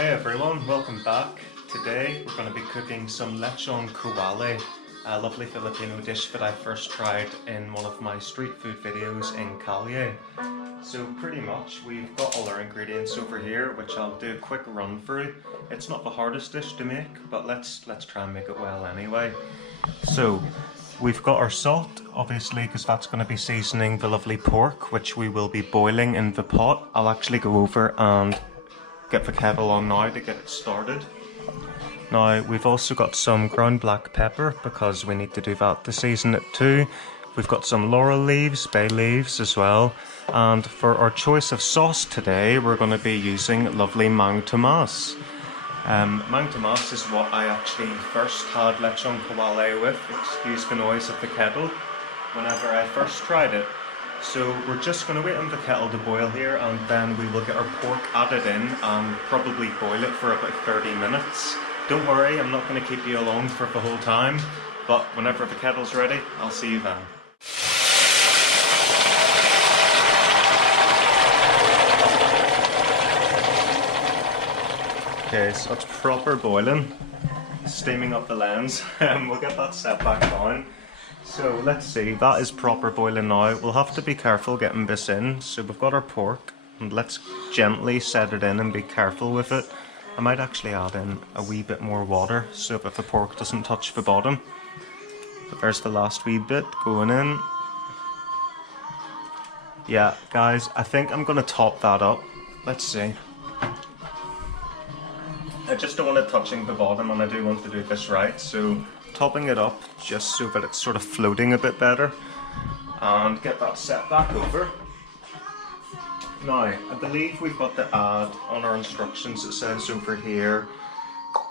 Hey everyone, welcome back. Today we're going to be cooking some Lechon Kawali, a lovely Filipino dish that I first tried in one of my street food videos in Cali. So pretty much we've got all our ingredients over here, which I'll do a quick run through. It's not the hardest dish to make, but let's try and make it well anyway. So we've got our salt, obviously, because that's going to be seasoning the lovely pork, which we will be boiling in the pot. I'll actually go over and get the kettle on now to get it started. Now we've also got some ground black pepper because we need to do that to season it too. We've got some laurel leaves, bay leaves as well. And for our choice of sauce today, we're going to be using lovely mang tomas. Mang tomas is what I actually first had lechon kawali with, excuse the noise of the kettle, whenever I first tried it. So we're just going to wait on the kettle to boil here, and then we will get our pork added in and probably boil it for about 30 minutes. Don't worry, I'm not going to keep you along for the whole time, but whenever the kettle's ready, I'll see you then. Okay, so it's proper boiling, steaming up the lens, and we'll get that set back down. So let's see, that is proper boiling now. We'll have to be careful getting this in. So we've got our pork, and let's gently set it in and be careful with it. I might actually add in a wee bit more water so that the pork doesn't touch the bottom. But there's the last wee bit going in. Yeah, guys, I think I'm going to top that up. Let's see. I just don't want it touching the bottom, and I do want to do this right, so topping it up just so that it's sort of floating a bit better, and get that set back over. Now, I believe we've got to add on our instructions, it says over here,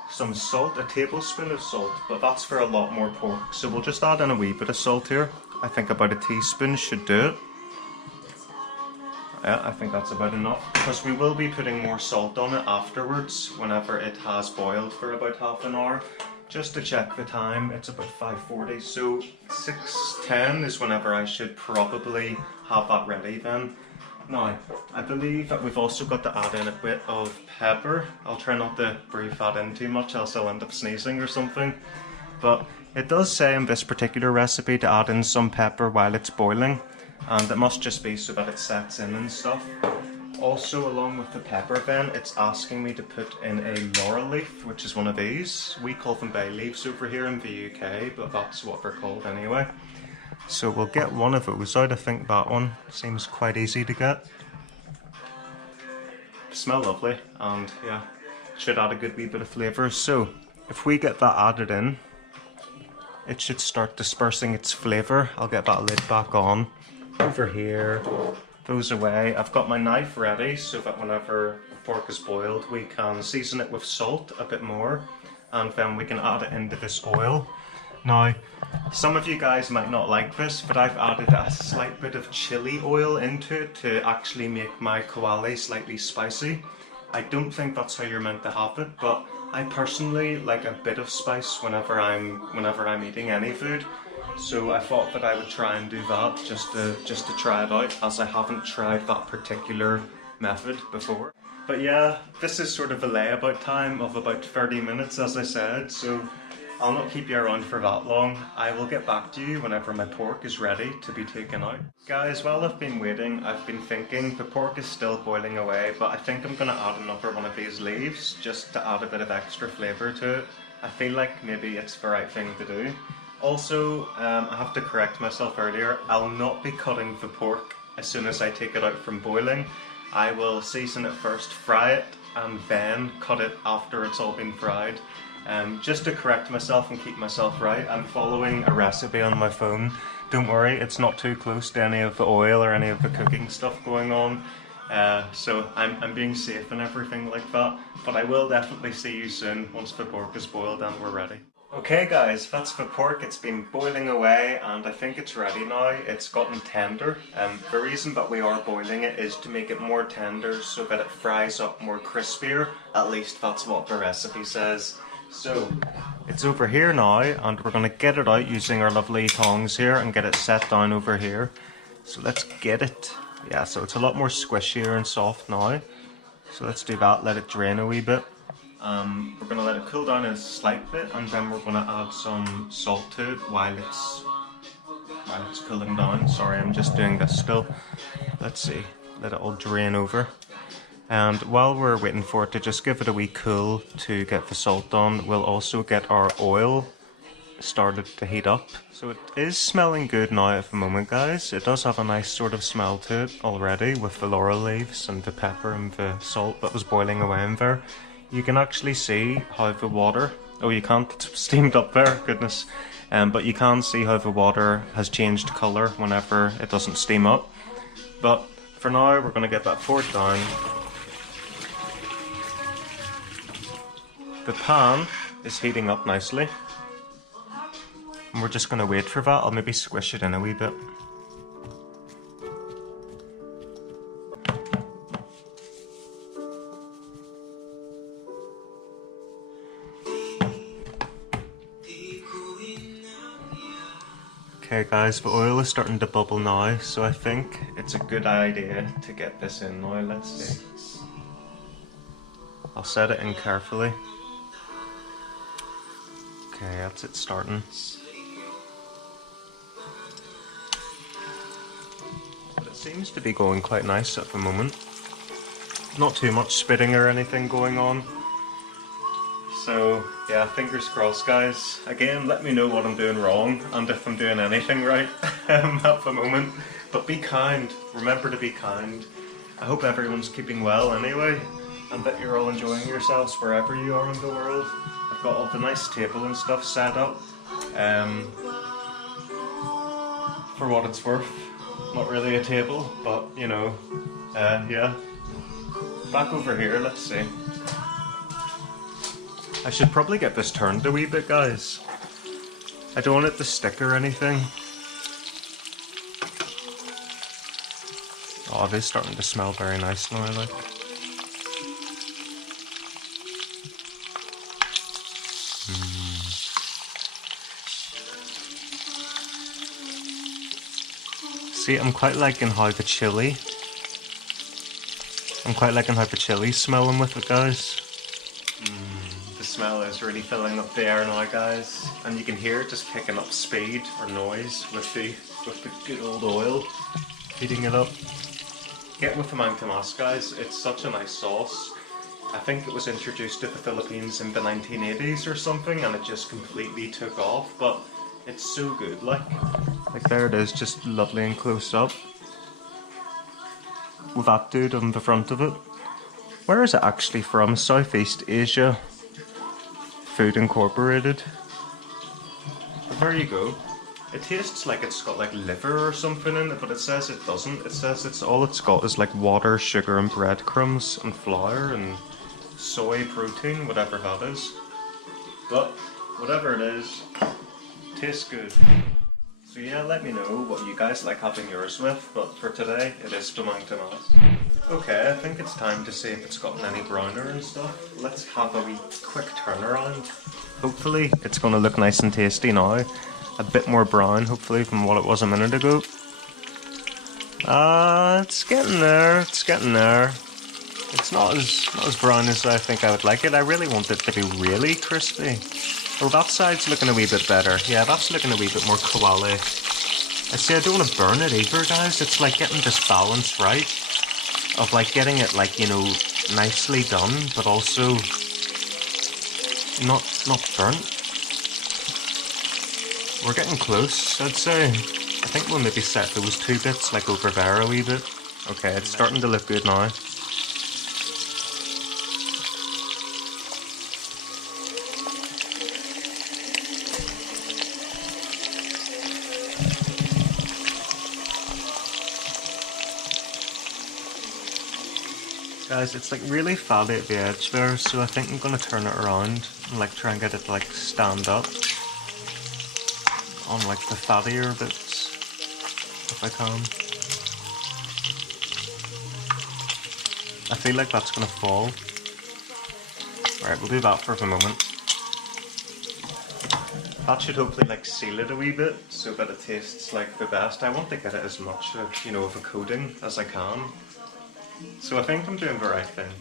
some salt, a tablespoon of salt, but that's for a lot more pork, so we'll just add in a wee bit of salt here. I think about a teaspoon should do it. Yeah, I think that's about enough, because we will be putting more salt on it afterwards whenever it has boiled for about half an hour. Just to check the time, it's about 5:40, so 6:10 is whenever I should probably have that ready then. Now, I believe that we've also got to add in a bit of pepper. I'll try not to breathe that in too much, else I'll end up sneezing or something. But it does say in this particular recipe to add in some pepper while it's boiling, and it must just be so that it sets in and stuff. Also, along with the pepper then, it's asking me to put in a laurel leaf, which is one of these. We call them bay leaves over here in the UK, but that's what they're called anyway. So we'll get one of those out. I think that one seems quite easy to get. Smell lovely, and yeah, should add a good wee bit of flavour. So if we get that added in, it should start dispersing its flavour. I'll get that lid back on. Over here, those away. I've got my knife ready so that whenever the pork is boiled, we can season it with salt a bit more, and then we can add it into this oil. Now, some of you guys might not like this, but I've added a slight bit of chili oil into it to actually make my kawali slightly spicy. I don't think that's how you're meant to have it, but I personally like a bit of spice whenever I'm eating any food. So I thought that I would try and do that just to try it out, as I haven't tried that particular method before. But yeah, this is sort of a layabout time of about 30 minutes, as I said, so I'll not keep you around for that long. I will get back to you whenever my pork is ready to be taken out. Guys, while I've been waiting, I've been thinking the pork is still boiling away, but I think I'm going to add another one of these leaves just to add a bit of extra flavour to it. I feel like maybe it's the right thing to do. Also, I have to correct myself earlier, I'll not be cutting the pork as soon as I take it out from boiling. I will season it first, fry it, and then cut it after it's all been fried. Just to correct myself and keep myself right, I'm following a recipe on my phone. Don't worry, it's not too close to any of the oil or any of the cooking stuff going on. So I'm being safe and everything like that. But I will definitely see you soon once the pork is boiled and we're ready. Okay guys, that's the pork. It's been boiling away and I think it's ready now. It's gotten tender. The reason that we are boiling it is to make it more tender so that it fries up more crispier. At least that's what the recipe says. So it's over here now, and we're going to get it out using our lovely tongs here and get it set down over here. So let's get it. Yeah, so it's a lot more squishier and soft now. So let's do that, let it drain a wee bit. We're gonna let it cool down a slight bit, and then we're gonna add some salt to it while it's cooling down. Sorry, I'm just doing this still. Let's see, let it all drain over. And while we're waiting for it to just give it a wee cool to get the salt on, we'll also get our oil started to heat up. So it is smelling good now at the moment, guys. It does have a nice sort of smell to it already with the laurel leaves and the pepper and the salt that was boiling away in there. You can actually see how the water, oh you can't, it's steamed up there, goodness. But you can see how the water has changed colour whenever it doesn't steam up. But for now we're going to get that poured down. The pan is heating up nicely. And we're just going to wait for that. I'll maybe squish it in a wee bit. Okay guys, the oil is starting to bubble now, so I think it's a good idea to get this in now. Let's see. I'll set it in carefully. Okay, that's it starting. But it seems to be going quite nice at the moment. Not too much spitting or anything going on. So yeah, fingers crossed guys. Again, let me know what I'm doing wrong and if I'm doing anything right at the moment. But be kind, remember to be kind. I hope everyone's keeping well anyway, and that you're all enjoying yourselves wherever you are in the world. I've got all the nice table and stuff set up. For what it's worth. Not really a table, but you know, yeah. Back over here, let's see. I should probably get this turned a wee bit, guys. I don't want it to stick or anything. Oh, it is starting to smell very nice now, like. See, I'm quite liking how the chili's smelling with it, guys. The smell is really filling up the air now, guys, and you can hear it just picking up speed or noise with the good old oil heating it up. Get with the mang tomas, guys. It's such a nice sauce. I think it was introduced to the Philippines in the 1980s or something, and it just completely took off. But it's so good, like there it is, just lovely and close up. With that dude on the front of it. Where is it actually from? Southeast Asia. Food Incorporated. But there you go. It tastes like it's got like liver or something in it, but it says it doesn't. It says it's all it's got is like water, sugar and breadcrumbs and flour and soy protein, whatever that is. But whatever it is, tastes good. So yeah, let me know what you guys like having yours with, but for today it is the mang tomas. Okay, I think it's time to see if it's gotten any browner and stuff. Let's have a wee quick turnaround. Hopefully it's going to look nice and tasty now. A bit more brown, hopefully, from what it was a minute ago. It's getting there, it's getting there. It's not as brown as I think I would like it. I really want it to be really crispy. Oh, that side's looking a wee bit better. Yeah, that's looking a wee bit more kawali. I see, I don't want to burn it either, guys. It's like getting this balance right. Of like getting it like, you know, nicely done, but also not burnt. We're getting close, I'd say. I think we'll maybe set those two bits like over there a wee bit. Okay, it's starting to look good now. Guys, it's like really fatty at the edge there, so I think I'm gonna turn it around and like try and get it to like stand up on like the fattier bits, if I can. I feel like that's gonna fall. Alright, we'll do that for the moment. That should hopefully like seal it a wee bit so that it tastes like the best. I want to get it as much of, you know, of a coating as I can. So I think I'm doing the right thing.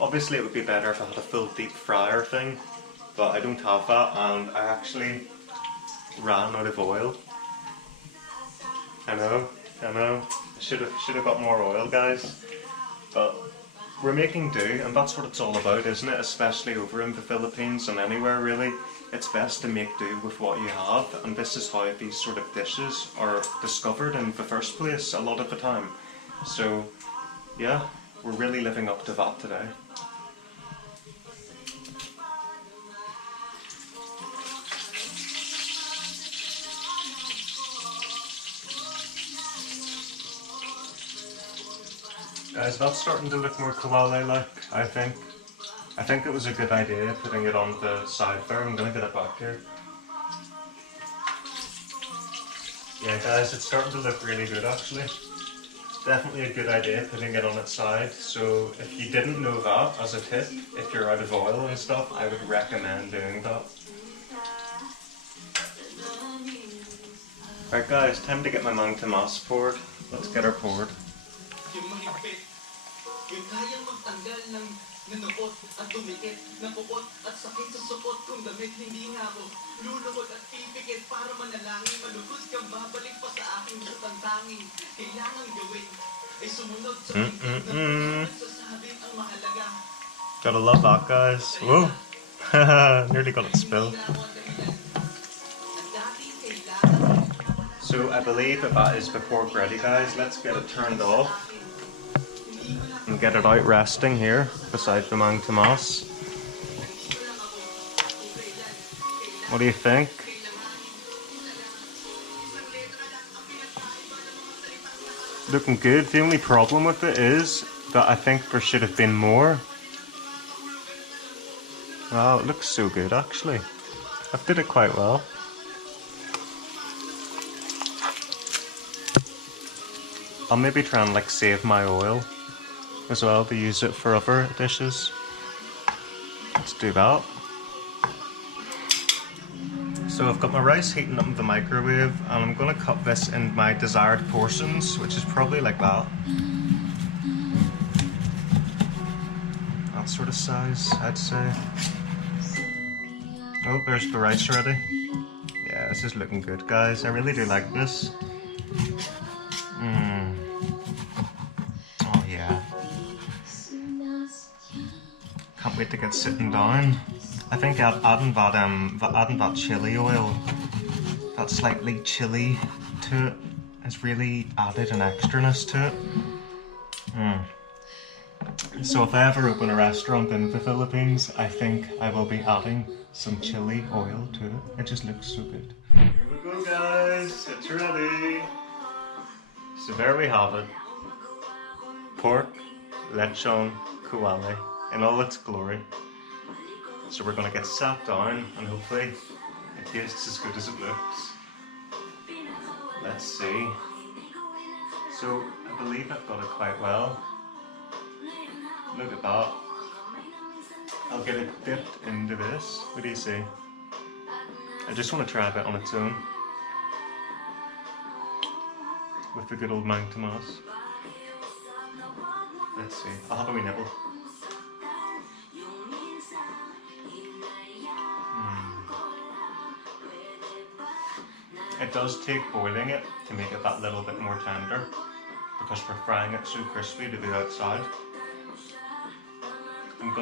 Obviously it would be better if I had a full deep fryer thing, but I don't have that, and I actually ran out of oil. I know. I should have got more oil, guys. But we're making do, and that's what it's all about, isn't it? Especially over in the Philippines and anywhere really. It's best to make do with what you have, and this is how these sort of dishes are discovered in the first place a lot of the time. So yeah, we're really living up to that today. Guys, that's starting to look more kawali-like, I think. I think it was a good idea putting it on the side there. I'm gonna get it back here. Yeah guys, it's starting to look really good actually. It's definitely a good idea putting it on its side. So if you didn't know that as a tip, if you're out of oil and stuff, I would recommend doing that. Alright guys, time to get my mang tamas poured. Let's get her poured. Yung kayang magtanggal ng nanukot at dumikit, napukot at sakit sa sukot kung damit hindi nga ako lulukot at pipikit para manalangin, malugod kang babalik pa sa aking butang tanging kailangan gawin ay sumunod sa lingkod na nagsasabing ang mahalaga. Gotta love that guys. Whoa! Nearly got it spilled. So I believe that is the pork ready guys. Let's get it turned off and get it out resting here beside the mang tamas. What do you think? Looking good. The only problem with it is that I think there should have been more. Wow, it looks so good actually. I did it quite well. I'll maybe try and like save my oil as well to use it for other dishes. Let's do that. So I've got my rice heating up in the microwave, and I'm going to cut this in my desired portions, which is probably like that. That sort of size, I'd say. Oh, there's the rice ready. Yeah, this is looking good guys. I really do like this. Oh yeah. Can't wait to get sitting down. I think adding that chili oil, that slightly chili to it, has really added an extraness to it. So if I ever open a restaurant in the Philippines, I think I will be adding some chili oil to it. It just looks so good. Here we go guys, it's ready. So there we have it. Pork Lechon Kawali in all its glory. So we're going to get sat down and hopefully it tastes as good as it looks. Let's see. So I believe I've got it quite well. Look at that. I'll get it dipped into this. What do you see? I just want to try a bit on its own. With the good old mang tamas. Let's see. I'll have a wee nibble. It does take boiling it to make it that little bit more tender, because we're frying it so crispy to the outside. I'm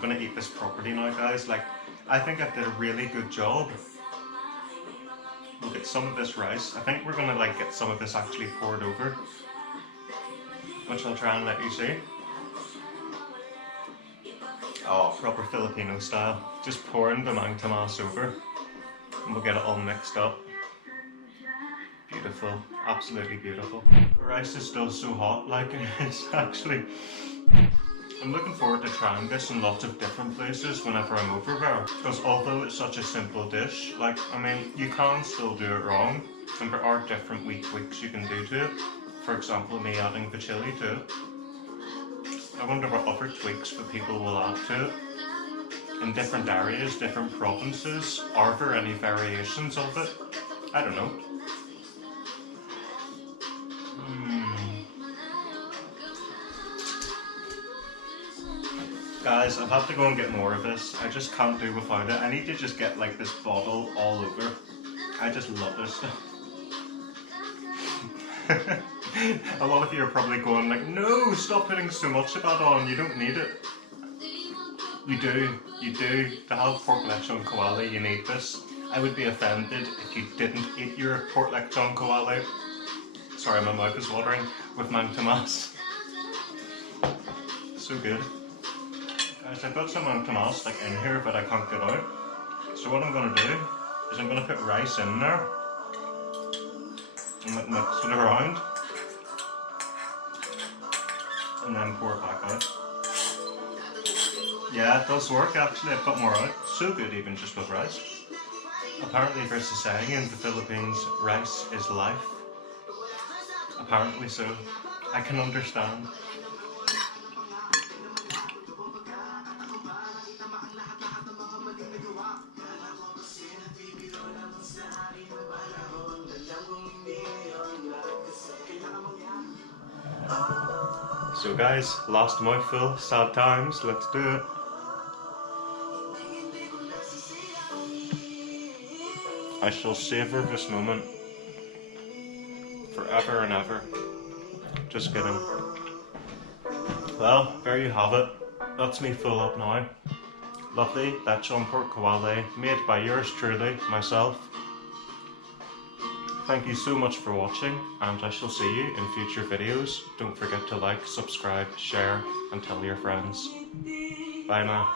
gonna eat this properly now guys. Like, I think I did a really good job. We'll get some of this rice. I think we're gonna like get some of this actually poured over, which I'll try and let you see. Oh, proper Filipino style. Just pouring the mang tamas over, and we'll get it all mixed up. Beautiful, absolutely beautiful. The rice is still so hot, like it's actually. I'm looking forward to trying this in lots of different places whenever I'm over there, because although it's such a simple dish, like, I mean, you can still do it wrong, and there are different wee tweaks you can do to it. For example, me adding the chili to it. I wonder what other tweaks that people will add to it. In different areas, different provinces, are there any variations of it? I don't know. Guys, I've had to go and get more of this. I just can't do without it. I need to just get like this bottle all over. I just love this stuff. A lot of you are probably going like, no, stop putting so much of that on. You don't need it. You do. To have pork lechon kawali, you need this. I would be offended if you didn't eat your pork lechon kawali. Sorry, my mouth is watering with mang tomas. So good. Guys, I've got some mang tomas like in here, but I can't get out. So what I'm gonna do is I'm gonna put rice in there and like mix it around, and then pour it back out. Yeah, it does work actually. I've got more out. So good even just with rice. Apparently there's a saying in the Philippines, rice is life. Apparently so. I can understand. So guys, last mouthful, sad times, let's do it. I shall savour this moment forever and ever. Just kidding. Well, there you have it. That's me full up now. Lovely lechon pork kawali, made by yours truly, myself. Thank you so much for watching, and I shall see you in future videos. Don't forget to like, subscribe, share, and tell your friends. Bye now.